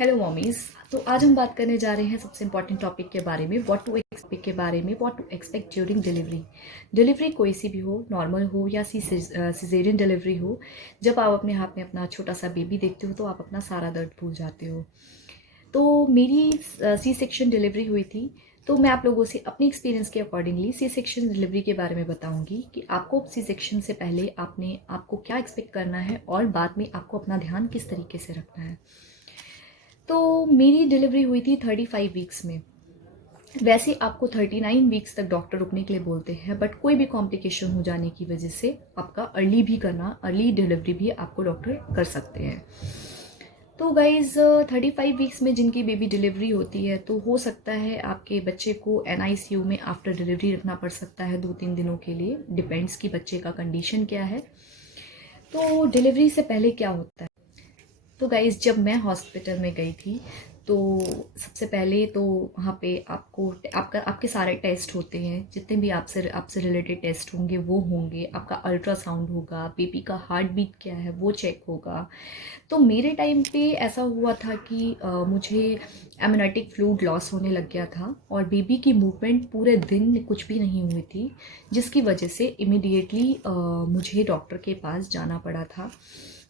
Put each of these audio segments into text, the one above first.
Hello mommies. तो आज हम बात करने जा रहे हैं सबसे इम्पॉर्टेंट टॉपिक के बारे में, what to expect during delivery. Delivery कोई सी भी हो, नॉर्मल हो या सिजेरियन डिलीवरी हो, जब आप अपने हाथ में अपना छोटा सा बेबी देखते हो तो आप अपना सारा दर्द भूल जाते हो। तो मेरी सी सेक्शन डिलीवरी हुई थी, तो मैं आप लोगों से अपने एक्सपीरियंस के अकॉर्डिंगली सी सेक्शन डिलीवरी के बारे में बताऊंगी कि आपको सी सेक्शन से पहले आपको क्या एक्सपेक्ट करना है और बाद में आपको अपना ध्यान किस तरीके से रखना है। तो मेरी डिलीवरी हुई थी 35 वीक्स में। वैसे आपको 39 वीक्स तक डॉक्टर रुकने के लिए बोलते हैं, बट कोई भी कॉम्प्लिकेशन हो जाने की वजह से आपका अर्ली डिलीवरी भी आपको डॉक्टर कर सकते हैं। तो गाइज 35 वीक्स में जिनकी बेबी डिलीवरी होती है तो हो सकता है आपके बच्चे को NICU में आफ्टर डिलीवरी रखना पड़ सकता है 2-3 दिनों के लिए, डिपेंड्स कि बच्चे का कंडीशन क्या है। तो डिलीवरी से पहले क्या होता है, तो गाइज जब मैं हॉस्पिटल में गई थी तो सबसे पहले तो वहाँ पे आपके सारे टेस्ट होते हैं, जितने भी आपसे रिलेटेड टेस्ट होंगे वो होंगे। आपका अल्ट्रासाउंड होगा, बेबी का हार्ट बीट क्या है वो चेक होगा। तो मेरे टाइम पे ऐसा हुआ था कि मुझे एमनाइटिक फ्लूइड लॉस होने लग गया था और बेबी की मूवमेंट पूरे दिन कुछ भी नहीं हुई थी, जिसकी वजह से इमिडिएटली मुझे डॉक्टर के पास जाना पड़ा था।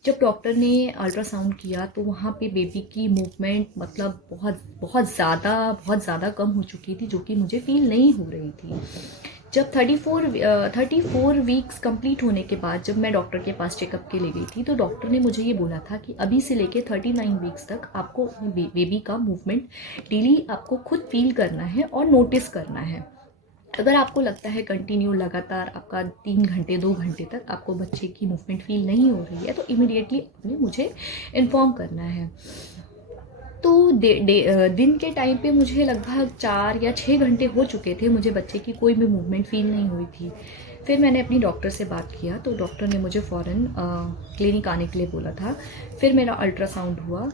जब डॉक्टर ने अल्ट्रासाउंड किया तो वहाँ पे बेबी की मूवमेंट मतलब बहुत बहुत ज़्यादा कम हो चुकी थी, जो कि मुझे फील नहीं हो रही थी। जब 34 वीक्स कंप्लीट होने के बाद जब मैं डॉक्टर के पास चेकअप के लिए गई थी तो डॉक्टर ने मुझे ये बोला था कि अभी से लेके 39 वीक्स तक आपको बेबी का मूवमेंट डेली आपको खुद फील करना है और नोटिस करना है। अगर आपको लगता है कंटिन्यू लगातार आपका 3 घंटे 2 घंटे तक आपको बच्चे की मूवमेंट फील नहीं हो रही है तो इमिडिएटली आपने मुझे इन्फॉर्म करना है। तो दिन के टाइम पे मुझे लगभग 4 या 6 घंटे हो चुके थे, मुझे बच्चे की कोई भी मूवमेंट फील नहीं हुई थी। फिर मैंने अपनी डॉक्टर से बात किया तो डॉक्टर ने मुझे फ़ौरन क्लिनिक आने के लिए बोला था। फिर मेरा अल्ट्रासाउंड हुआ,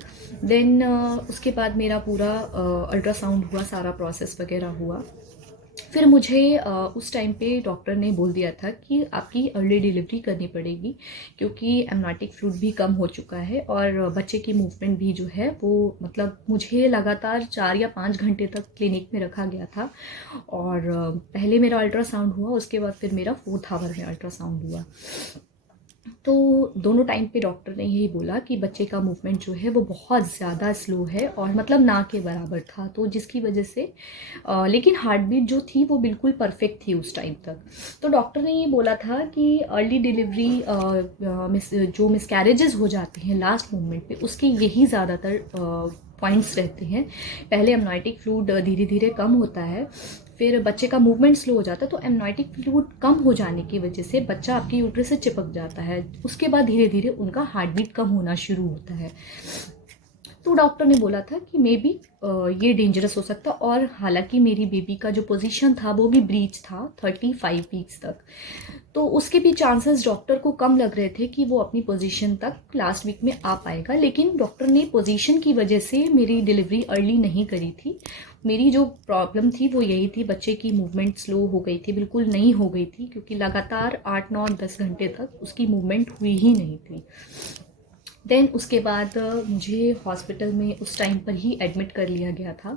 देन उसके बाद मेरा पूरा अल्ट्रासाउंड हुआ, सारा प्रोसेस वगैरह हुआ। फिर मुझे उस टाइम पे डॉक्टर ने बोल दिया था कि आपकी अर्ली डिलीवरी करनी पड़ेगी, क्योंकि एमनाइटिक फ्लूइड भी कम हो चुका है और बच्चे की मूवमेंट भी जो है वो मतलब मुझे लगातार 4 या 5 घंटे तक क्लिनिक में रखा गया था। और पहले मेरा अल्ट्रासाउंड हुआ, उसके बाद फिर मेरा 4th आवर में अल्ट्रासाउंड हुआ। तो दोनों टाइम पे डॉक्टर ने यही बोला कि बच्चे का मूवमेंट जो है वो बहुत ज़्यादा स्लो है और मतलब ना के बराबर था, तो जिसकी वजह से लेकिन हार्ट बीट जो थी वो बिल्कुल परफेक्ट थी उस टाइम तक। तो डॉक्टर ने ये बोला था कि अर्ली डिलीवरी जो मिसकैरेजेस हो जाते हैं लास्ट मोमेंट पे, उसके यही ज़्यादातर पॉइंट्स रहते हैं। पहले एमनाइटिक फ्लूइड धीरे धीरे कम होता है, फिर बच्चे का मूवमेंट स्लो हो जाता है, तो एमनाइटिक फ्लूइड कम हो जाने की वजह से बच्चा आपके यूट्रस से चिपक जाता है। उसके बाद धीरे धीरे उनका हार्ट बीट कम होना शुरू होता है। तो डॉक्टर ने बोला था कि मे बी ये डेंजरस हो सकता, और हालांकि मेरी बेबी का जो पोजीशन था वो भी ब्रीच था 35 वीक्स तक, तो उसके भी चांसेस डॉक्टर को कम लग रहे थे कि वो अपनी पोजीशन तक लास्ट वीक में आ पाएगा। लेकिन डॉक्टर ने पोजीशन की वजह से मेरी डिलीवरी अर्ली नहीं करी थी। मेरी जो प्रॉब्लम थी वो यही थी, बच्चे की मूवमेंट स्लो हो गई थी, बिल्कुल नहीं हो गई थी, क्योंकि लगातार 8 9 10 घंटे तक उसकी मूवमेंट हुई ही नहीं थी। देन उसके बाद मुझे हॉस्पिटल में उस टाइम पर ही एडमिट कर लिया गया था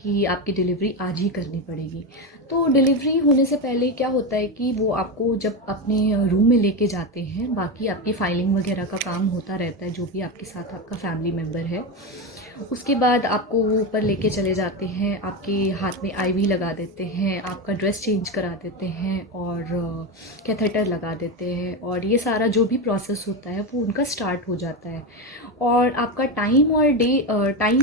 कि आपकी डिलीवरी आज ही करनी पड़ेगी। तो डिलीवरी होने से पहले क्या होता है कि वो आपको जब अपने रूम में लेके जाते हैं, बाकी आपकी फाइलिंग वगैरह का काम होता रहता है, जो भी आपके साथ आपका फैमिली मेम्बर है। उसके बाद आपको वो ऊपर लेके चले जाते हैं, आपके हाथ में IV लगा देते हैं, आपका ड्रेस चेंज करा देते हैं और कैथेटर लगा देते हैं, और ये सारा जो भी प्रोसेस होता है वो उनका स्टार्ट हो जाता है। और आपका टाइम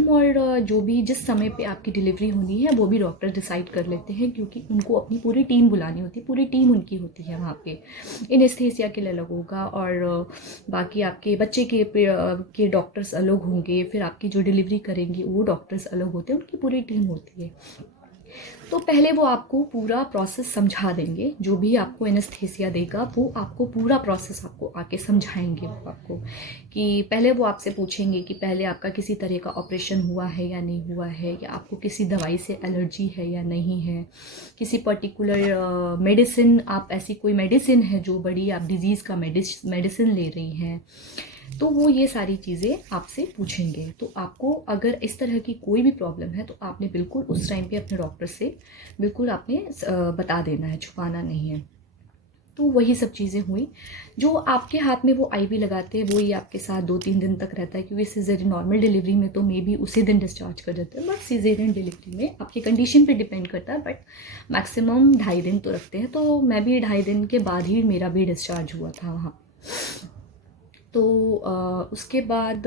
और जो भी जिस समय पे आपकी डिलीवरी होनी है वो भी डॉक्टर डिसाइड कर लेते हैं, क्योंकि उनको अपनी पूरी टीम बुलानी होती है, पूरी टीम उनकी होती है वहाँ पे। एनेस्थेसिया के लिए अलग होगा और बाकी आपके बच्चे के डॉक्टर्स अलग होंगे, फिर आपकी जो डिलीवरी करेंगे वो डॉक्टर्स अलग होते हैं, उनकी पूरी टीम होती है। तो पहले वो आपको पूरा प्रोसेस समझा देंगे, जो भी आपको एनेस्थेसिया देगा वो आपको पूरा प्रोसेस आपको आके समझाएंगे। वो आपको कि पहले वो आपसे पूछेंगे कि पहले आपका किसी तरह का ऑपरेशन हुआ है या नहीं हुआ है, या आपको किसी दवाई से एलर्जी है या नहीं है, किसी पर्टिकुलर मेडिसिन, आप ऐसी कोई मेडिसिन है जो बड़ी आप डिजीज़ का मेडिसिन ले रही हैं, तो वो ये सारी चीज़ें आपसे पूछेंगे। तो आपको अगर इस तरह की कोई भी प्रॉब्लम है तो आपने बिल्कुल उस टाइम पे अपने डॉक्टर से बिल्कुल आपने बता देना है, छुपाना नहीं है। तो वही सब चीज़ें हुई। जो आपके हाथ में वो आईवी लगाते हैं वही आपके साथ 2-3 दिन तक रहता है, क्योंकि सिज़ेरियन नॉर्मल डिलीवरी में तो मे बी उसी दिन डिस्चार्ज कर देते हैं, बट सिज़ेरियन डिलीवरी में आपकी कंडीशन पे डिपेंड करता है, बट मैक्सिमम 2.5 दिन तो रखते हैं। तो मैं भी 2.5 दिन के बाद ही मेरा भी डिस्चार्ज हुआ था वहाँ। तो उसके बाद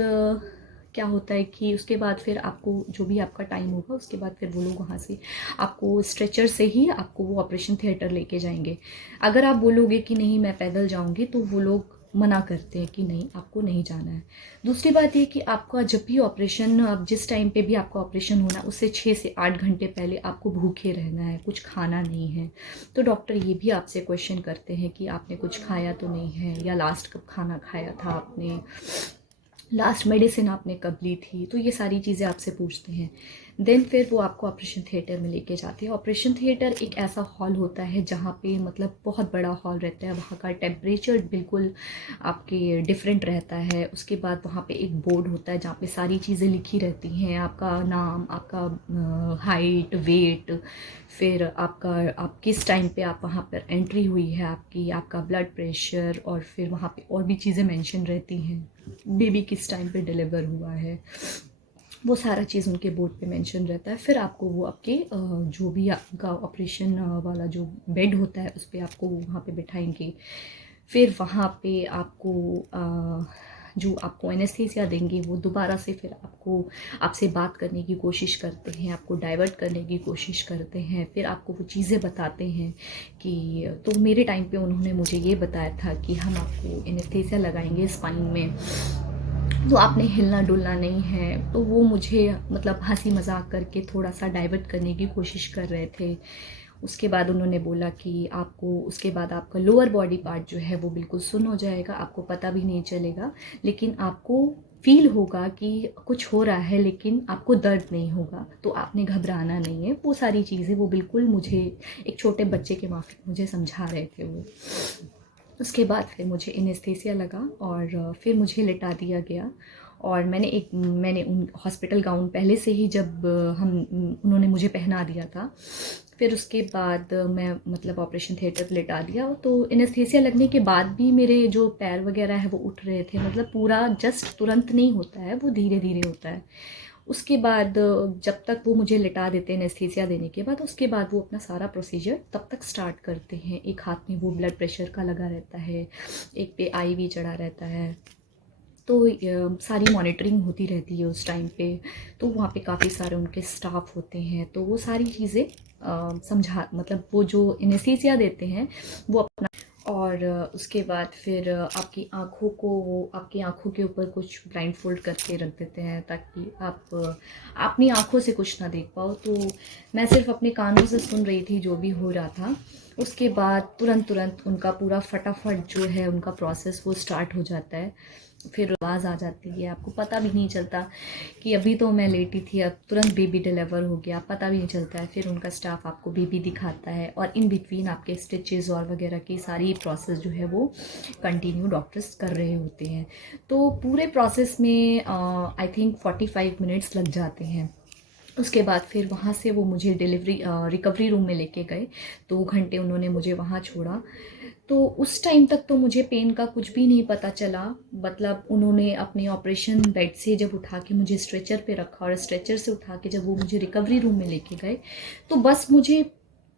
क्या होता है कि उसके बाद फिर आपको जो भी आपका टाइम होगा उसके बाद फिर वो लोग वहाँ से आपको स्ट्रेचर से ही आपको वो ऑपरेशन थिएटर लेके जाएंगे। अगर आप बोलोगे कि नहीं मैं पैदल जाऊँगी तो वो लोग मना करते हैं कि नहीं आपको नहीं जाना है। दूसरी बात ये कि आपका जब भी ऑपरेशन, आप जिस टाइम पे भी आपका ऑपरेशन होना है उससे 6 से 8 घंटे पहले आपको भूखे रहना है, कुछ खाना नहीं है। तो डॉक्टर ये भी आपसे क्वेश्चन करते हैं कि आपने कुछ खाया तो नहीं है, या लास्ट कब खाना खाया था आपने, लास्ट मेडिसिन आपने कब ली थी। तो ये सारी चीज़ें आपसे पूछते हैं। देन फिर वो आपको ऑपरेशन थिएटर में लेके जाते हैं। ऑपरेशन थिएटर एक ऐसा हॉल होता है जहाँ पे मतलब बहुत बड़ा हॉल रहता है, वहाँ का टेम्परेचर बिल्कुल आपके डिफरेंट रहता है। उसके बाद वहाँ पे एक बोर्ड होता है जहाँ पे सारी चीज़ें लिखी रहती हैं, आपका नाम, आपका हाइट, वेट, फिर आपका आप किस टाइम पे आप वहाँ पर एंट्री हुई है आपकी, आपका ब्लड प्रेशर, और फिर वहाँ पे और भी चीज़ें मेंशन रहती हैं, बेबी किस टाइम पे डिलीवर हुआ है, वो सारा चीज़ उनके बोर्ड पे मेंशन रहता है। फिर आपको वो आपके जो भी आपका ऑपरेशन वाला जो बेड होता है उस पर आपको वहाँ पे बिठाएंगे। फिर वहाँ पे आपको जो आपको एनेस्थीसिया देंगे वो दोबारा से फिर आपको आपसे बात करने की कोशिश करते हैं, आपको डाइवर्ट करने की कोशिश करते हैं, फिर आपको वो चीज़ें बताते हैं कि तो मेरे टाइम पे उन्होंने मुझे ये बताया था कि हम आपको एनेस्थीसिया लगाएंगे स्पाइन में, तो आपने हिलना डुलना नहीं है। तो वो मुझे मतलब हंसी मजाक करके थोड़ा सा डाइवर्ट करने की कोशिश कर रहे थे। उसके बाद उन्होंने बोला कि आपको उसके बाद आपका लोअर बॉडी पार्ट जो है वो बिल्कुल सुन्न हो जाएगा, आपको पता भी नहीं चलेगा, लेकिन आपको फील होगा कि कुछ हो रहा है लेकिन आपको दर्द नहीं होगा, तो आपने घबराना नहीं है। वो सारी चीज़ें वो बिल्कुल मुझे एक छोटे बच्चे के माफिक मुझे समझा रहे थे वो। उसके बाद फिर मुझे एनेस्थीसिया लगा और फिर मुझे लिटा दिया गया। और मैंने उन हॉस्पिटल गाउन पहले से ही जब उन्होंने मुझे पहना दिया था। फिर उसके बाद मैं मतलब ऑपरेशन थिएटर पे लिटा दिया। तो एनेस्थीसिया लगने के बाद भी मेरे जो पैर वगैरह है वो उठ रहे थे, मतलब पूरा जस्ट तुरंत नहीं होता है, वो धीरे धीरे होता है। उसके बाद जब तक वो मुझे लिटा देते हैं एनेस्थीसिया देने के बाद, उसके बाद वो अपना सारा प्रोसीजर तब तक स्टार्ट करते हैं। एक हाथ में वो ब्लड प्रेशर का लगा रहता है, एक पे आईवी चढ़ा रहता है, तो सारी मॉनिटरिंग होती रहती है उस टाइम पे। तो वहाँ पे काफ़ी सारे उनके स्टाफ होते हैं, तो वो सारी चीज़ें समझा मतलब वो जो एनेस्थीसिया देते हैं वो अपना। और उसके बाद फिर आपकी आँखों को वो आपकी आँखों के ऊपर कुछ ब्लाइंड फोल्ड करके रख देते हैं ताकि आप अपनी आँखों से कुछ ना देख पाओ। तो मैं सिर्फ अपने कानों से सुन रही थी जो भी हो रहा था। उसके बाद तुरंत उनका पूरा फटाफट जो है उनका प्रोसेस वो स्टार्ट हो जाता है। फिर आवाज़ आ जाती है, आपको पता भी नहीं चलता कि अभी तो मैं लेटी थी, अब तुरंत बेबी डिलीवर हो गया, पता भी नहीं चलता है। फिर उनका स्टाफ आपको बेबी दिखाता है और इन बिटवीन आपके स्टिचेस और वगैरह की सारी प्रोसेस जो है वो कंटिन्यू डॉक्टर्स कर रहे होते हैं। तो पूरे प्रोसेस में आई थिंक 45 मिनट्स लग जाते हैं। उसके बाद फिर वहाँ से वो मुझे रिकवरी रूम में लेके गए। 2 घंटे उन्होंने मुझे वहाँ छोड़ा। तो उस टाइम तक तो मुझे पेन का कुछ भी नहीं पता चला। मतलब उन्होंने अपने ऑपरेशन बेड से जब उठा के मुझे स्ट्रेचर पे रखा और स्ट्रेचर से उठा के जब वो मुझे रिकवरी रूम में लेके गए, तो बस मुझे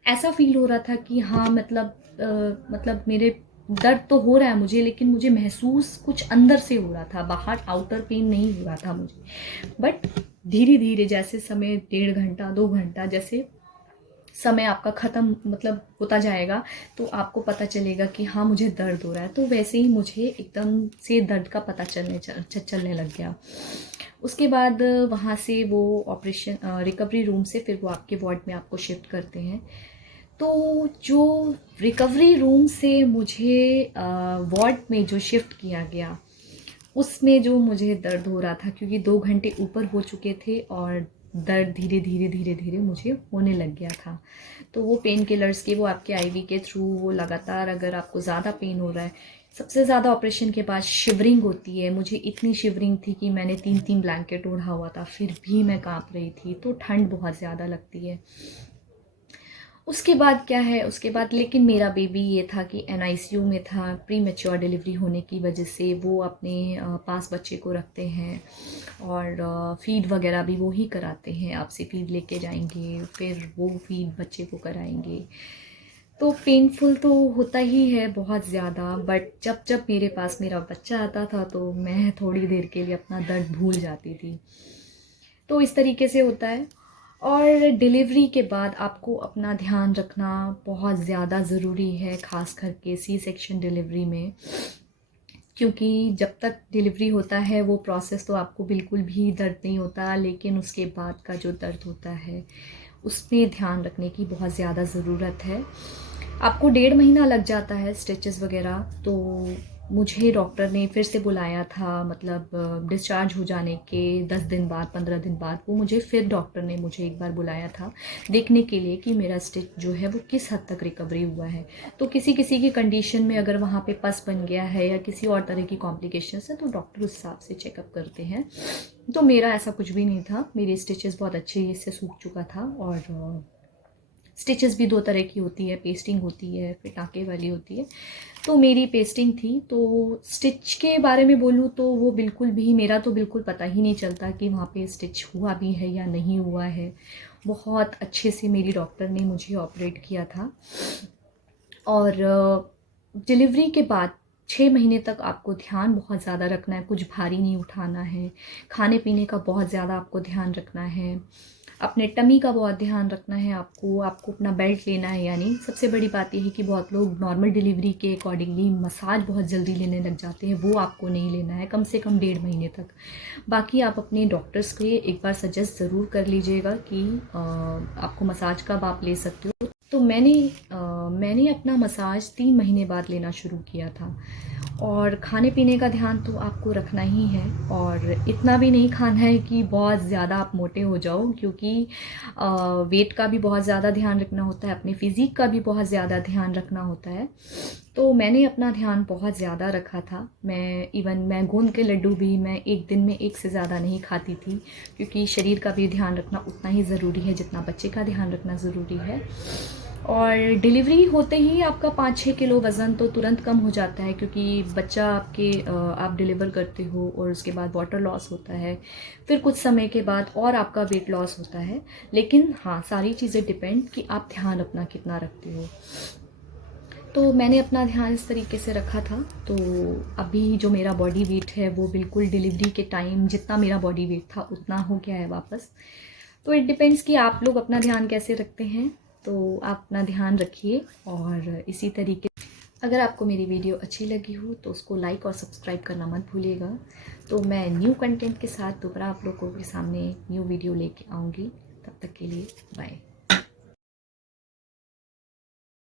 ऐसा फील हो रहा था कि हाँ मतलब मेरे दर्द तो हो रहा है मुझे, लेकिन मुझे महसूस कुछ अंदर से हो रहा था, बाहर आउटर पेन नहीं हो रहा था मुझे। बट धीरे धीरे जैसे समय 1.5 घंटा 2 घंटा जैसे समय आपका ख़त्म मतलब होता जाएगा, तो आपको पता चलेगा कि हाँ मुझे दर्द हो रहा है। तो वैसे ही मुझे एकदम से दर्द का पता चलने लग गया। उसके बाद वहाँ से वो ऑपरेशन रिकवरी रूम से फिर वो आपके वार्ड में आपको शिफ्ट करते हैं। तो जो रिकवरी रूम से मुझे वार्ड में जो शिफ्ट किया गया, उसमें जो मुझे दर्द हो रहा था, क्योंकि 2 घंटे ऊपर हो चुके थे और दर्द धीरे धीरे मुझे होने लग गया था। तो वो पेन किलर्स के वो आपके आईवी के थ्रू वो लगातार, अगर आपको ज़्यादा पेन हो रहा है, सबसे ज़्यादा ऑपरेशन के बाद शिवरिंग होती है। मुझे इतनी शिवरिंग थी कि मैंने 3-3 ब्लैंकेट ओढ़ा हुआ था, फिर भी मैं काँप रही थी, तो ठंड बहुत ज़्यादा लगती है। उसके बाद क्या है, उसके बाद लेकिन मेरा बेबी ये था कि एनआईसीयू में था। प्री मैच्योर डिलीवरी होने की वजह से वो अपने पास बच्चे को रखते हैं और फ़ीड वगैरह भी वो ही कराते हैं। आपसे फ़ीड लेके जाएंगे, फिर वो फ़ीड बच्चे को कराएंगे। तो पेनफुल तो होता ही है बहुत ज़्यादा, बट जब जब मेरे पास मेरा बच्चा आता था तो मैं थोड़ी देर के लिए अपना दर्द भूल जाती थी। तो इस तरीके से होता है। और डिलीवरी के बाद आपको अपना ध्यान रखना बहुत ज़्यादा ज़रूरी है, ख़ास करके सी सेक्शन डिलीवरी में, क्योंकि जब तक डिलीवरी होता है वो प्रोसेस तो आपको बिल्कुल भी दर्द नहीं होता, लेकिन उसके बाद का जो दर्द होता है उसमें ध्यान रखने की बहुत ज़्यादा ज़रूरत है। आपको 1.5 महीना लग जाता है स्टिचेस वगैरह। तो मुझे डॉक्टर ने फिर से बुलाया था, मतलब डिस्चार्ज हो जाने के 10 दिन बाद, 15 दिन बाद वो मुझे फिर डॉक्टर ने मुझे एक बार बुलाया था देखने के लिए कि मेरा स्टिच जो है वो किस हद तक रिकवरी हुआ है। तो किसी किसी की कंडीशन में अगर वहाँ पे पस बन गया है या किसी और तरह की कॉम्प्लिकेशंस है तो डॉक्टर उस हिसाब से चेकअप करते हैं। तो मेरा ऐसा कुछ भी नहीं था, मेरी स्टिचेस बहुत अच्छे से सूख चुका था। और स्टिचेस भी 2 तरह की होती है, पेस्टिंग होती है, फिर टाँके वाली होती है। तो मेरी पेस्टिंग थी। तो स्टिच के बारे में बोलूँ तो वो बिल्कुल भी, मेरा तो बिल्कुल पता ही नहीं चलता कि वहाँ पे स्टिच हुआ भी है या नहीं हुआ है। बहुत अच्छे से मेरी डॉक्टर ने मुझे ऑपरेट किया था। और डिलीवरी के बाद 6 महीने तक आपको ध्यान बहुत ज़्यादा रखना है, कुछ भारी नहीं उठाना है, खाने पीने का बहुत ज़्यादा आपको ध्यान रखना है, अपने टमी का बहुत ध्यान रखना है आपको अपना बेल्ट लेना है। यानी सबसे बड़ी बात यह है कि बहुत लोग नॉर्मल डिलीवरी के अकॉर्डिंगली मसाज बहुत जल्दी लेने लग जाते हैं, वो आपको नहीं लेना है, कम से कम 1.5 महीने तक। बाकी आप अपने डॉक्टर्स के एक बार सजेस्ट ज़रूर कर लीजिएगा कि आपको मसाज कब आप ले सकते हो। तो मैंने अपना मसाज 3 महीने बाद लेना शुरू किया था। और खाने पीने का ध्यान तो आपको रखना ही है, और इतना भी नहीं खाना है कि बहुत ज़्यादा आप मोटे हो जाओ, क्योंकि वेट का भी बहुत ज़्यादा ध्यान रखना होता है, अपने फिज़िक का भी बहुत ज़्यादा ध्यान रखना होता है। तो मैंने अपना ध्यान बहुत ज़्यादा रखा था। मैं गोंद के लड्डू भी मैं एक दिन में 1 से ज़्यादा नहीं खाती थी, क्योंकि शरीर का भी ध्यान रखना उतना ही ज़रूरी है जितना बच्चे का ध्यान रखना ज़रूरी है। और डिलीवरी होते ही आपका 5-6 किलो वज़न तो तुरंत कम हो जाता है, क्योंकि बच्चा आप डिलीवर करते हो और उसके बाद वाटर लॉस होता है, फिर कुछ समय के बाद और आपका वेट लॉस होता है। लेकिन हाँ, सारी चीज़ें डिपेंड कि आप ध्यान अपना कितना रखते हो। तो मैंने अपना ध्यान इस तरीके से रखा था। तो अभी जो मेरा बॉडी वेट है वो बिल्कुल डिलीवरी के टाइम जितना मेरा बॉडी वेट था उतना हो गया है वापस। तो इट डिपेंड्स कि आप लोग अपना ध्यान कैसे रखते हैं। तो आप अपना ध्यान रखिए। और इसी तरीके, अगर आपको मेरी वीडियो अच्छी लगी हो तो उसको लाइक और सब्सक्राइब करना मत भूलिएगा। तो मैं न्यू कंटेंट के साथ दोबारा आप लोगों के सामने न्यू वीडियो लेके आऊँगी। तब तक के लिए बाय।